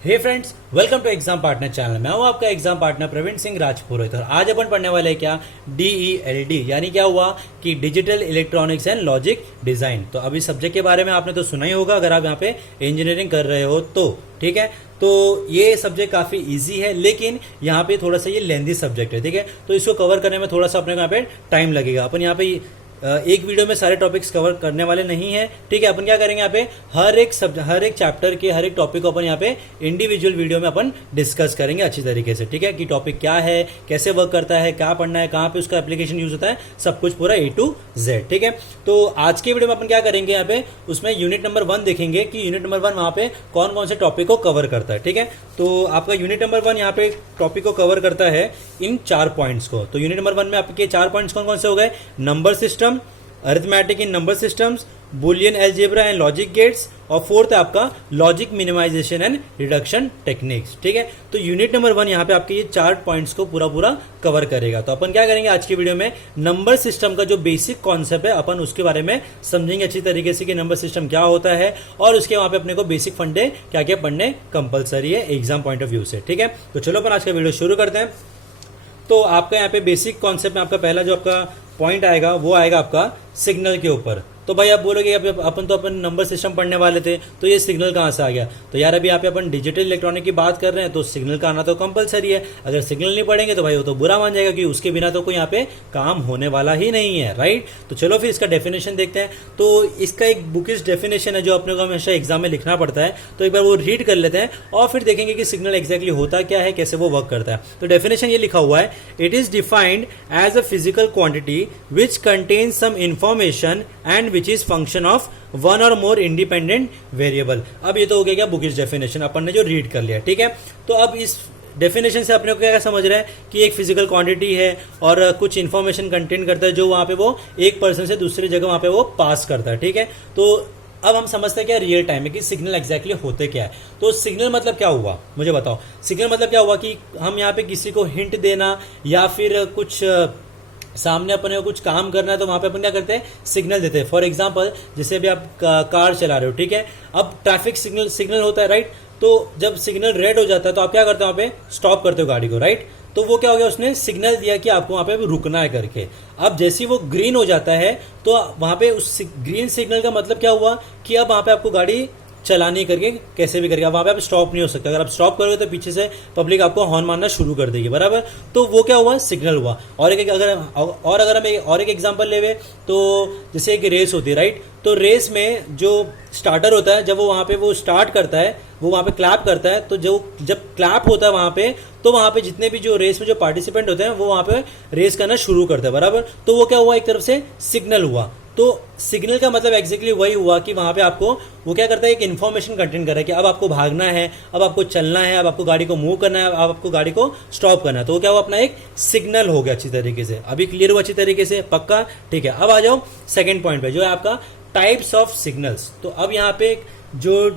Hey friends, welcome to exam partner channel. मैं हूं आपका एग्जाम पार्टनर प्रवीण सिंह राजपुरोहित और आज अपन पढ़ने वाले हैं क्या DELD यानी क्या हुआ कि digital electronics and logic design. तो अभी सब्जेक्ट के बारे में आपने तो सुना ही होगा अगर आप यहाँ पे इंजीनियरिंग कर रहे हो तो ठीक है। तो ये सब्जेक्ट काफी इजी है लेकिन यहाँ पे थोड़ा सा ये लेंदी सब्जेक्ट है, ठीक है। तो इसको कवर करने में थोड़ा सा अपने को यहाँ पे टाइम लगेगा। अपन यहाँ पे एक वीडियो में सारे टॉपिक्स कवर करने वाले नहीं है, ठीक है। अपन क्या करेंगे यहाँ पे हर एक चैप्टर के हर एक टॉपिक को अपन यहाँ पे इंडिविजुअल वीडियो में अपन डिस्कस करेंगे अच्छी तरीके से, ठीक है। कि टॉपिक क्या है, कैसे वर्क करता है, क्या पढ़ना है, कहाँ पे उसका एप्लीकेशन यूज होता है, सब कुछ पूरा A to Z, ठीक है। तो आज के वीडियो में अपन क्या करेंगे यहाँ पे उसमें यूनिट नंबर 1 देखेंगे कि यूनिट नंबर 1 वहाँ पे कौन कौन से टॉपिक को कवर करता है, ठीक है। तो आपका यूनिट नंबर 1 यहाँ पे टॉपिक को कवर करता है इन 4 पॉइंट्स को। तो यूनिट नंबर 1 में आपके 4 पॉइंट्स कौन कौन से हो गए? Number system, arithmetic in number systems, Boolean algebra and logic gates, और फोर्थ है आपका logic minimization and reduction techniques, ठीक है। तो यूनिट नंबर 1 यहाँ पे आपके ये 4 पॉइंट्स को पूरा कवर करेगा। तो अपन क्या करेंगे आज की वीडियो में नंबर सिस्टम का जो बेसिक कॉन्सेप्ट है अपन उसके बारे में समझेंगे अच्छी तरीके से कि नंबर सिस्टम क्या होता है और उसके वहां पे अपने को बेसिक फंडे क्या क्या पढ़ने कंपलसरी है एग्जाम पॉइंट ऑफ व्यू से, ठीक है। तो चलो अपन आज का वीडियो शुरू करते हैं। तो आपका यहाँ पे बेसिक कॉन्सेप्ट में आपका पहला जो आपका पॉइंट आएगा वो आएगा आपका सिग्नल के ऊपर। तो भाई आप बोलोगे अपन तो अपन नंबर सिस्टम पढ़ने वाले थे तो ये सिग्नल कहाँ से आ गया? तो यार अभी यहाँ पे अपन डिजिटल इलेक्ट्रॉनिक की बात कर रहे हैं तो सिग्नल का आना तो कंपलसरी है। अगर सिग्नल नहीं पढ़ेंगे तो भाई वो तो बुरा मान जाएगा कि उसके बिना तो कोई यहाँ पे काम होने वाला ही नहीं है, राइट। तो चलो फिर इसका डेफिनेशन देखते हैं। तो इसका एक बुकिश डेफिनेशन है जो अपने को हमेशा एग्जाम में लिखना पड़ता है, तो एक बार वो रीड कर लेते हैं और फिर देखेंगे कि सिग्नल एक्जैक्टली होता क्या है, कैसे वो वर्क करता है। तो डेफिनेशन ये लिखा हुआ है, it is defined as a physical quantity which contains some information and which is function of one or more independent variable. अब ये तो हो गया क्या बुकिश डेफिनेशन अपन ने जो रीड कर लिया, ठीक है। तो अब इस डेफिनेशन से अपने को क्या समझ रहा है कि एक फिजिकल क्वांटिटी है और कुछ इंफॉर्मेशन कंटेन करता है जो वहां पे वो एक पर्सन से दूसरी जगह वहां पे वो पास करता है, ठीक है। तो अब हम समझते हैं क्या रियल टाइम में कि सिग्नल एक्जैक्टली होते क्या है। तो सिग्नल मतलब क्या हुआ मुझे बताओ। सिग्नल मतलब क्या हुआ कि हम यहाँ पे किसी को हिंट देना या फिर कुछ सामने अपने को कुछ काम करना है तो वहां पे अपन क्या करते हैं सिग्नल देते हैं। फॉर एग्जांपल जैसे अभी आप कार चला रहे हो, ठीक है। अब ट्रैफिक सिग्नल होता है, राइट। तो जब सिग्नल रेड हो जाता है तो आप क्या करते हो वहां पे स्टॉप करते हो गाड़ी को, राइट। तो वो क्या हो गया उसने सिग्नल दिया कि आपको वहां पे रुकना है करके। अब जैसे वो ग्रीन हो जाता है तो वहां पे उस ग्रीन सिग्नल का मतलब क्या हुआ कि अब वहां पे आपको गाड़ी चलानी करके कैसे भी करके वहां पे आप स्टॉप नहीं हो सकते। अगर आप स्टॉप करोगे तो पीछे से पब्लिक आपको हॉर्न मारना शुरू कर देगी, बराबर। तो वो क्या हुआ सिग्नल हुआ। और अगर हम और एक एग्जांपल लेवे तो जैसे एक रेस होती है, राइट। तो रेस में जो स्टार्टर होता है जब वो वहां पे वो स्टार्ट करता है वो वहां पे क्लैप करता है, तो जब क्लैप होता है वहां पे तो वहां पे जितने भी जो रेस में जो पार्टिसिपेंट होते हैं वो वहां पे रेस करना शुरू करते हैं, बराबर। तो वो क्या हुआ एक तरफ से सिग्नल हुआ। तो सिग्नल का मतलब एक्जेक्टली वही हुआ कि वहां पे आपको वो क्या करता है एक इन्फॉर्मेशन कंटेंट कर रहा है कि अब आपको भागना है, अब आपको चलना है, अब आपको गाड़ी को मूव करना है, अब आपको गाड़ी को स्टॉप करना है। तो वो क्या हुआ अपना एक सिग्नल हो गया अच्छी तरीके से। अभी क्लियर हुआ अच्छी तरीके से, पक्का, ठीक है। अब आ जाओ सेकेंड पॉइंट पे जो है आपका टाइप्स ऑफ सिग्नल्स। तो अब यहाँ पे जो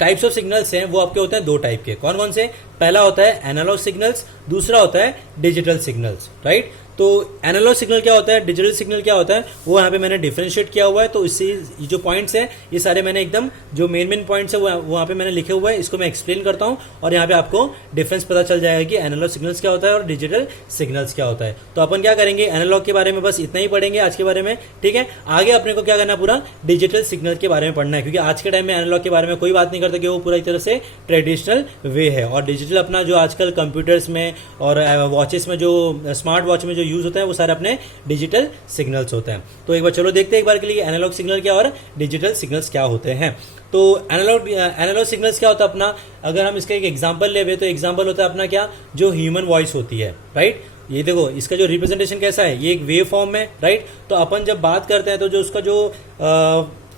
टाइप्स ऑफ सिग्नल्स हैं वो आपके होते हैं 2 टाइप के। कौन कौन से? पहला होता है एनालॉग सिग्नल्स, दूसरा होता है डिजिटल सिग्नल्स, राइट। तो एनालॉग सिग्नल क्या होता है, डिजिटल सिग्नल क्या होता है, वो यहाँ पे मैंने डिफरेंशिएट किया हुआ है। तो इससे जो पॉइंट्स है ये सारे मैंने एकदम जो मेन पॉइंट्स है वो वहाँ पे मैंने लिखे हुए हैं, इसको मैं एक्सप्लेन करता हूँ और यहाँ पे आपको डिफरेंस पता चल जाएगा कि एनालॉग सिग्नल्स क्या होता है और डिजिटल सिग्नल्स क्या होता है। तो अपन क्या करेंगे एनालॉग के बारे में बस इतना ही पढ़ेंगे आज के बारे में, ठीक है। आगे अपने को क्या करना पूरा डिजिटल सिग्नल के बारे में पढ़ना है, क्योंकि आज के टाइम में एनालॉग के बारे में कोई बात नहीं करता कि वो पूरा एक तरह से ट्रेडिशनल वे है और डिजिटल अपना जो आजकल कंप्यूटर्स में और वॉचेस में जो स्मार्ट वॉच में जो यूज होता है वो सारे अपने डिजिटल सिग्नल्स होते हैं। तो एक बार चलो देखते हैं एक बार के लिए एनालॉग सिग्नल क्या और डिजिटल सिग्नल्स क्या होते हैं। तो एनालॉग सिग्नल्स क्या होता है अपना, अगर हम इसका एक एग्जांपल लेवे तो एग्जांपल होता है अपना क्या जो ह्यूमन वॉइस होती है, राइट। ये देखो इसका जो रिप्रेजेंटेशन कैसा है, ये एक वेव फॉर्म में, राइट। तो अपन जब बात करते हैं तो जो उसका जो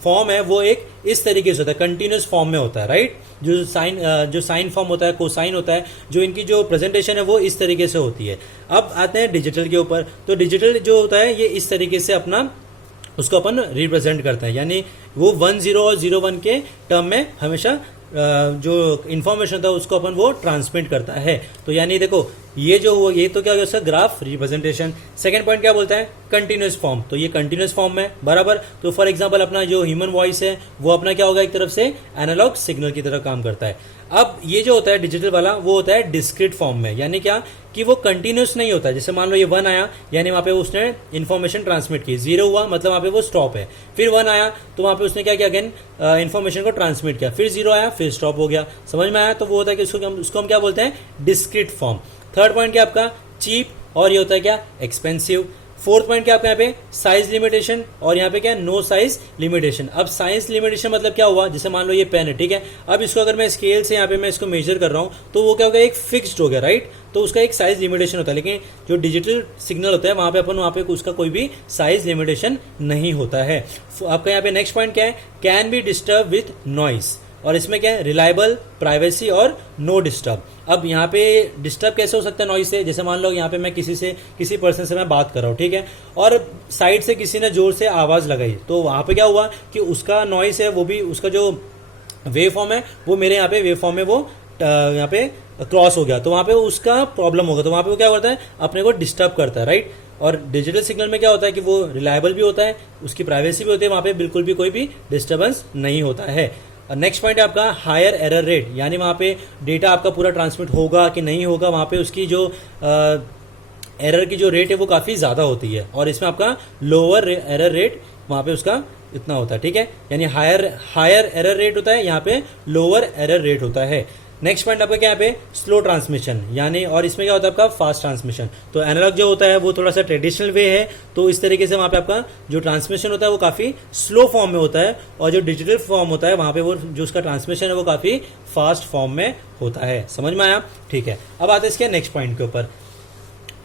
फॉर्म है वो एक इस तरीके से होता है, कंटिन्यूस फॉर्म में होता है, राइट। जो साइन फॉर्म होता है, कोसाइन होता है, जो इनकी जो प्रेजेंटेशन है वो इस तरीके से होती है। अब आते हैं डिजिटल के ऊपर। तो डिजिटल जो होता है ये इस तरीके से अपना उसको अपन रिप्रेजेंट करते हैं, यानी वो 10 और 01 के टर्म में हमेशा जो इन्फॉर्मेशन होता है उसको अपन वो ट्रांसमिट करता है। तो यानी देखो ये जो हुआ ये तो क्या हो गया उसका ग्राफ रिप्रेजेंटेशन। सेकंड पॉइंट क्या बोलता है, कंटिन्यूस फॉर्म, तो ये कंटिन्यूस फॉर्म में बराबर। तो फॉर एग्जांपल अपना जो ह्यूमन वॉइस है वो अपना क्या होगा, एक तरफ से एनालॉग सिग्नल की तरह काम करता है। अब ये जो होता है डिजिटल वाला वो होता है डिस्क्रीट फॉर्म में, यानी क्या कि वो कंटिन्यूस नहीं होता है। जैसे मान लो ये 1 आया यानी वहां पे उसने इन्फॉर्मेशन ट्रांसमिट की, 0 हुआ मतलब वहां पे वो स्टॉप है, फिर 1 आया तो वहां पे उसने क्या किया, अगेन इन्फॉर्मेशन को ट्रांसमिट किया, फिर 0 आया फिर स्टॉप हो गया। समझ में आया? तो वो होता है कि उसको हम क्या बोलते हैं, डिस्क्रीट फॉर्म। थर्ड पॉइंट क्या आपका, चीप, और ये होता है क्या, एक्सपेंसिव। फोर्थ पॉइंट क्या आपका यहाँ पे, साइज लिमिटेशन, और यहाँ पे क्या, नो साइज लिमिटेशन। अब साइज लिमिटेशन मतलब क्या हुआ, जैसे मान लो ये पेन है, ठीक है, अब इसको अगर मैं स्केल से यहाँ पे मैं इसको मेजर कर रहा हूँ तो वो क्या होगा, एक फिक्स्ड हो गया, राइट, तो उसका एक साइज लिमिटेशन होता है। लेकिन जो डिजिटल सिग्नल होता है वहां पे अपन वहां पे उसका कोई भी साइज लिमिटेशन नहीं होता है। आपका यहाँ पे नेक्स्ट पॉइंट क्या है, can be disturb with noise, और इसमें क्या है, रिलायबल, प्राइवेसी और नो डिस्टर्ब। अब यहाँ पे डिस्टर्ब कैसे हो सकता है नॉइस से, जैसे मान लो यहाँ पे मैं किसी पर्सन से मैं बात कर रहा हूँ, ठीक है, और साइड से किसी ने जोर से आवाज लगाई, तो वहां पे क्या हुआ कि उसका नॉइस है वो भी, उसका जो वेव फॉर्म है वो मेरे यहाँ पे वेव फॉर्म में वो यहाँ पे क्रॉस हो गया, तो वहां पे उसका प्रॉब्लम होगा, तो वहां पे वो क्या करता है, अपने को डिस्टर्ब करता है, राइट। और डिजिटल सिग्नल में क्या होता है कि वो रिलायबल भी होता है, उसकी प्राइवेसी भी होती है, वहां पे बिल्कुल भी कोई भी डिस्टर्बेंस नहीं होता है। नेक्स्ट पॉइंट है आपका हायर एरर रेट, यानी वहां पे डेटा आपका पूरा ट्रांसमिट होगा कि नहीं होगा, वहां पे उसकी जो एरर की जो रेट है वो काफी ज्यादा होती है, और इसमें आपका लोअर एरर रेट वहां पे उसका इतना होता है, ठीक है, यानी हायर एरर रेट होता है, यहाँ पे लोअर एरर रेट होता है। नेक्स्ट पॉइंट आपका क्या है पे, स्लो ट्रांसमिशन, यानी और इसमें क्या होता है आपका फास्ट ट्रांसमिशन। तो एनालॉग जो होता है वो थोड़ा सा ट्रेडिशनल वे है, तो इस तरीके से वहां पे आपका जो ट्रांसमिशन होता है वो काफी स्लो फॉर्म में होता है, और जो डिजिटल फॉर्म होता है वहां पे वो जो उसका ट्रांसमिशन है वो काफी फास्ट फॉर्म में होता है। समझ में आया? ठीक है, अब आते हैं इसके नेक्स्ट पॉइंट के ऊपर।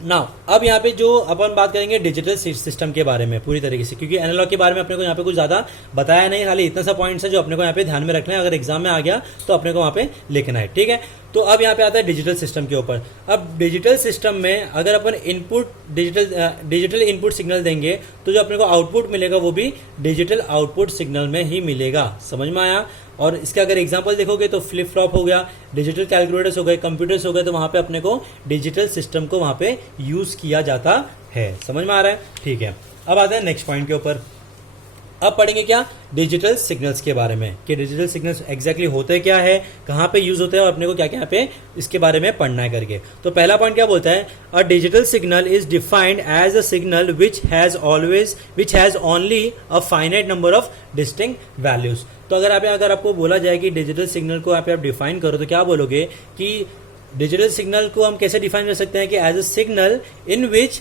नाउ अब यहाँ पे जो अपन बात करेंगे डिजिटल सिस्टम के बारे में पूरी तरीके से, क्योंकि एनालॉग के बारे में अपने को यहाँ पे कुछ ज्यादा बताया नहीं, खाली इतना सा पॉइंट्स है जो अपने को यहाँ पे ध्यान में रखना है, अगर एग्जाम में आ गया तो अपने को वहां पे लिखना है, ठीक है। तो अब यहाँ पे आता है डिजिटल सिस्टम के ऊपर। अब डिजिटल सिस्टम में अगर अपन इनपुट डिजिटल इनपुट सिग्नल देंगे तो जो अपने को आउटपुट मिलेगा वो भी डिजिटल आउटपुट सिग्नल में ही मिलेगा। समझ में आया? और इसका अगर एग्जांपल देखोगे तो फ्लिप फ्लॉप हो गया, डिजिटल कैलकुलेटर्स हो गए, कंप्यूटर्स हो गए, तो वहां पे अपने को डिजिटल सिस्टम को वहां पे यूज किया जाता है। समझ में आ रहा है? ठीक है, अब आता है नेक्स्ट पॉइंट के ऊपर। अब पढ़ेंगे क्या, डिजिटल सिग्नल्स के बारे में, कि डिजिटल सिग्नल्स एग्जैक्टली होते क्या है, कहां पे यूज होते हैं, और अपने को क्या क्या पे इसके बारे में पढ़ना है करके। तो पहला पॉइंट क्या बोलता है, a digital signal is defined as a signal which has only a finite number of distinct values. तो अगर आपको बोला जाए कि डिजिटल सिग्नल को आप डिफाइन करो तो क्या बोलोगे कि डिजिटल सिग्नल को हम कैसे डिफाइन कर सकते हैं कि as a signal in which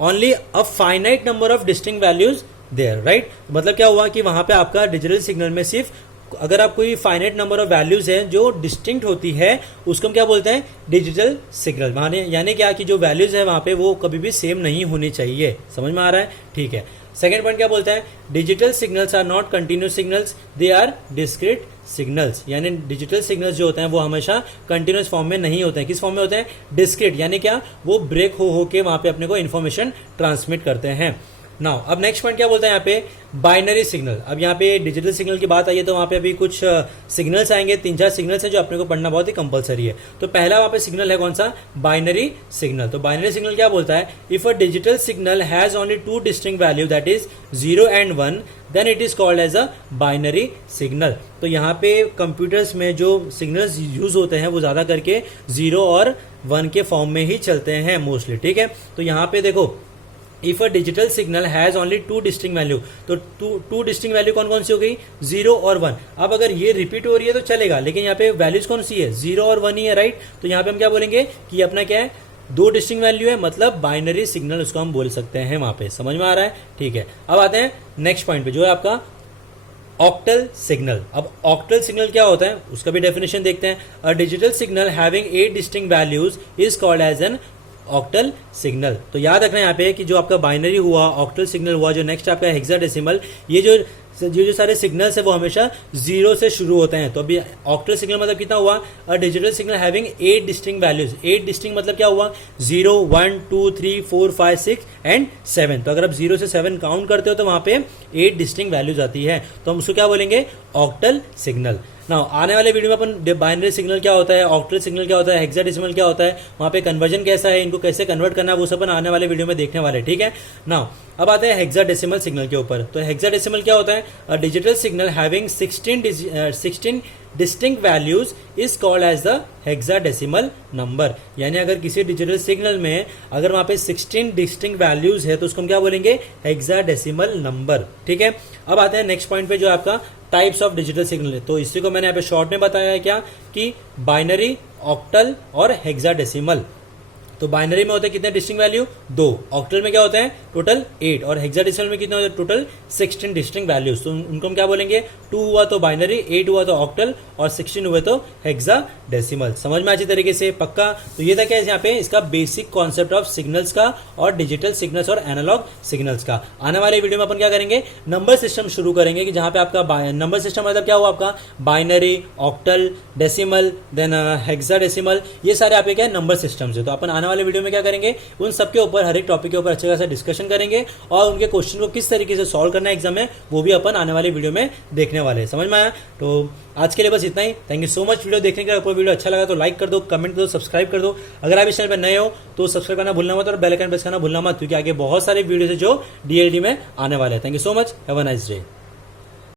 only a finite number of distinct values there, right. मतलब क्या हुआ कि वहां पे आपका डिजिटल सिग्नल में सिर्फ अगर आप कोई फाइनाइट नंबर ऑफ वैल्यूज है जो डिस्टिंक्ट होती है उसको हम क्या बोलते हैं, डिजिटल सिग्नल। यानी क्या कि जो वैल्यूज है वहां पे वो कभी भी सेम नहीं होनी चाहिए। समझ में आ रहा है? ठीक है। सेकेंड पॉइंट क्या बोलता है, digital signals are not continuous signals, they are discrete signals. यानी डिजिटल सिग्नल्स जो होते हैं वो हमेशा कंटिन्यूस फॉर्म में नहीं होते हैं। किस फॉर्म में होते हैं, डिस्क्रीट, यानी क्या वो ब्रेक हो के वहां पे अपने को इन्फॉर्मेशन ट्रांसमिट करते हैं। नाउ अब नेक्स्ट पॉइंट क्या बोलता है यहाँ पे, बाइनरी सिग्नल। अब यहाँ पे डिजिटल सिग्नल की बात आई है तो वहां पे अभी कुछ सिग्नल्स आएंगे, 3-4 सिग्नल्स हैं जो अपने को पढ़ना बहुत ही कंपलसरी है। तो पहला वहां पे सिग्नल है कौन सा, बाइनरी सिग्नल। तो बाइनरी सिग्नल क्या बोलता है, if a digital signal has only 2 distinct value that is 0 and 1 then it is called as a binary signal. तो यहाँ पे कंप्यूटर्स में जो सिग्नल्स यूज होते हैं वो ज्यादा करके 0 और 1 के फॉर्म में ही चलते हैं मोस्टली, ठीक है। तो यहाँ पे देखो, if a digital signal has only 2 distinct value, तो 2 डिस्टिंक्ट वैल्यू कौन कौन सी हो गई, 0 और 1। अब अगर ये रिपीट हो रही है तो चलेगा, लेकिन यहाँ पे वैल्यूज कौन सी है, 0 और 1 ही है, राइट। तो यहाँ पे हम क्या बोलेंगे कि अपना क्या है, 2 डिस्टिंक्ट वैल्यू है, मतलब बाइनरी सिग्नल उसको हम बोल सकते हैं वहां पे। समझ में आ रहा है? ठीक है। अब आते हैं नेक्स्ट पॉइंट पे जो है आपका ऑक्टल सिग्नल। अब ऑक्टल सिग्नल क्या होता है उसका भी डेफिनेशन देखते हैं। A digital signal having 8 distinct values is called as an octal signal. तो याद रखना यहाँ पे कि जो आपका बाइनरी हुआ, ऑक्टल सिग्नल हुआ, जो नेक्स्ट आपका हेक्साडेसिमल, ये जो सारे सिग्नल्स है वो हमेशा 0 से शुरू होते हैं। तो अभी ऑक्टल सिग्नल मतलब कितना हुआ, अ digital signal having 8 distinct values. 8 distinct मतलब क्या हुआ, 0, 1, 2, 3, 4, 5, 6 एंड 7। तो अगर आप 0 से 7 काउंट करते हो तो वहां पे 8 डिस्टिंक्ट वैल्यूज आती है, तो हम उसको क्या बोलेंगे, ऑक्टल सिग्नल। ना आने वाले वीडियो में अपन बाइनरी सिग्नल क्या होता है, ऑक्टल सिग्नल क्या होता है, हेक्साडेसिमल क्या होता है, वहां पे कन्वर्जन कैसा है, इनको कैसे कन्वर्ट करना है, वो सब अपन आने वाले वीडियो में देखने वाले हैं, ठीक है ना। अब आते हैं हेक्साडेसिमल सिग्नल के ऊपर। तो हेक्साडेसिमल क्या होता है, a digital signal having 16 distinct values is called as the hexadecimal number. यानी अगर किसी डिजिटल सिग्नल में अगर वहां पे 16 डिस्टिंक्ट वैल्यूज है तो उसको हम क्या बोलेंगे, हेक्साडेसिमल नंबर, ठीक है। अब आते हैं नेक्स्ट पॉइंट पे जो आपका टाइप्स ऑफ डिजिटल सिग्नल है। तो इसी को मैंने यहाँ पे शॉर्ट में बताया है क्या, कि बाइनरी, ऑक्टल और हेक्साडेसिमल। तो बाइनरी में होते हैं कितने डिस्टिंक्ट वैल्यू, 2। ऑक्टल में क्या होते हैं, टोटल 8। और हेक्साडेसिमल में कितने होते हैं, टोटल 16 डिस्टिंक्ट वैल्यूज। तो उनको हम क्या बोलेंगे, 2 हुआ तो बाइनरी, 8 हुआ तो ऑक्टल और 16 हुए तो हेक्साडेसिमल। समझ में अच्छी तरीके से, पक्का। तो ये था क्या यहाँ पे इसका बेसिक कॉन्सेप्ट ऑफ सिग्नल्स का और डिजिटल सिग्नल्स और एनालॉग सिग्नल्स का। आने वाले वीडियो में अपन क्या करेंगे, नंबर सिस्टम शुरू करेंगे, कि जहां पे आपका नंबर सिस्टम मतलब क्या हुआ, आपका binary, octal, decimal, then hexadecimal, ये सारे आपके क्या नंबर सिस्टम्स है। तो अपन आने वाले वीडियो में क्या करेंगे, उन सबके ऊपर, हर एक टॉपिक के ऊपर अच्छे खासा डिस्कशन करेंगे और उनके क्वेश्चन को किस तरीके से सॉल्व करना है एग्जाम में, वो भी अपन आने वाले वीडियो में देखने वाले हैं। समझ में आया। तो आज के लिए बस इतना ही। Thank you so much video देखने के लिए। आपको वीडियो अच्छा लगा तो लाइक कर दो, कमेंट कर दो, सब्सक्राइब कर दो। अगर आप इस चैनल पर नए हो तो सब्सक्राइब करना भूलना मत और बेल आइकन प्रेस करना भूलना मत, क्योंकि आगे बहुत सारे वीडियो है जो डीएलडी में आने वाले हैं। Thank you so much, have a nice day.